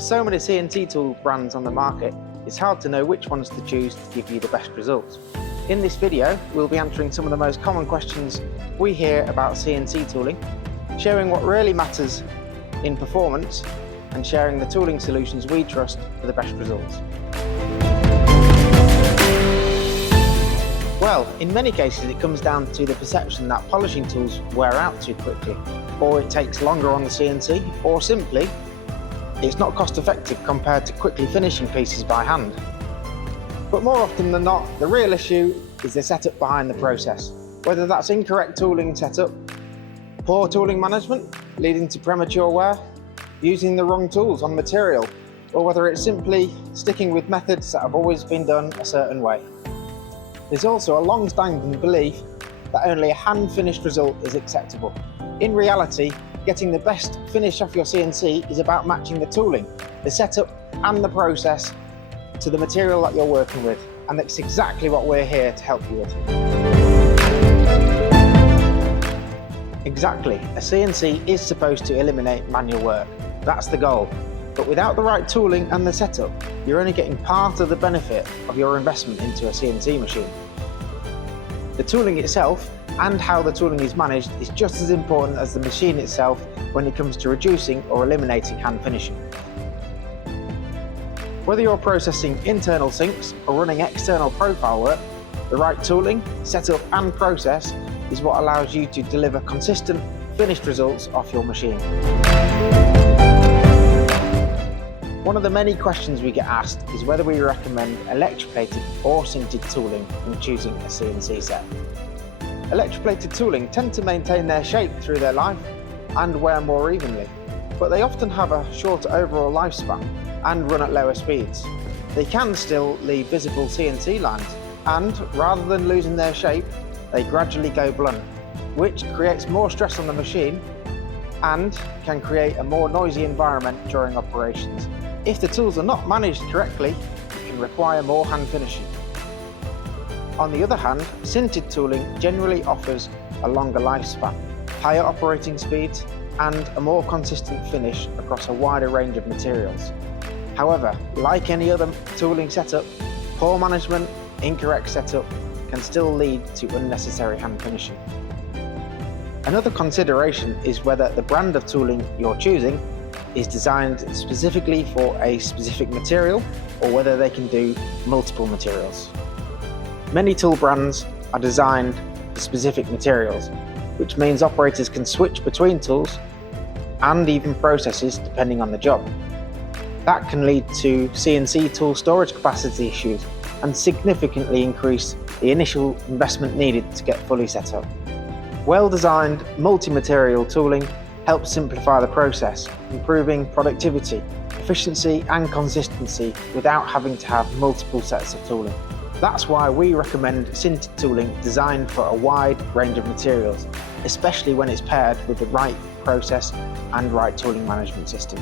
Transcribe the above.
With so many CNC tool brands on the market, it's hard to know which ones to choose to give you the best results. In this video, we'll be answering some of the most common questions we hear about CNC tooling, showing what really matters in performance, and sharing the tooling solutions we trust for the best results. Well, in many cases it comes down to the perception that polishing tools wear out too quickly, or it takes longer on the CNC, or simply it's not cost effective compared to quickly finishing pieces by hand. But more often than not, the real issue is the setup behind the process. Whether that's incorrect tooling setup, poor tooling management leading to premature wear, using the wrong tools on material, or whether it's simply sticking with methods that have always been done a certain way. There's also a long-standing belief that only a hand-finished result is acceptable. In reality, getting the best finish off your CNC is about matching the tooling, the setup and the process to the material that you're working with, and that's exactly what we're here to help you with. Exactly, a CNC is supposed to eliminate manual work. That's the goal. But without the right tooling and the setup, you're only getting part of the benefit of your investment into a CNC machine. The tooling itself and how the tooling is managed is just as important as the machine itself when it comes to reducing or eliminating hand finishing. Whether you're processing internal sinks or running external profile work, the right tooling, setup and process is what allows you to deliver consistent finished results off your machine. One of the many questions we get asked is whether we recommend electroplated or sintered tooling when choosing a CNC set. Electroplated tooling tend to maintain their shape through their life and wear more evenly, but they often have a shorter overall lifespan and run at lower speeds. They can still leave visible CNC lines, and rather than losing their shape, they gradually go blunt, which creates more stress on the machine and can create a more noisy environment during operations. If the tools are not managed correctly, it can require more hand finishing. On the other hand, sintered tooling generally offers a longer lifespan, higher operating speeds, and a more consistent finish across a wider range of materials. However, like any other tooling setup, poor management, incorrect setup can still lead to unnecessary hand finishing. Another consideration is whether the brand of tooling you're choosing is designed specifically for a specific material or whether they can do multiple materials. Many tool brands are designed for specific materials, which means operators can switch between tools and even processes depending on the job. That can lead to CNC tool storage capacity issues and significantly increase the initial investment needed to get fully set up. Well-designed multi-material tooling helps simplify the process, improving productivity, efficiency and consistency without having to have multiple sets of tooling. That's why we recommend sintered tooling designed for a wide range of materials, especially when it's paired with the right process and right tooling management system.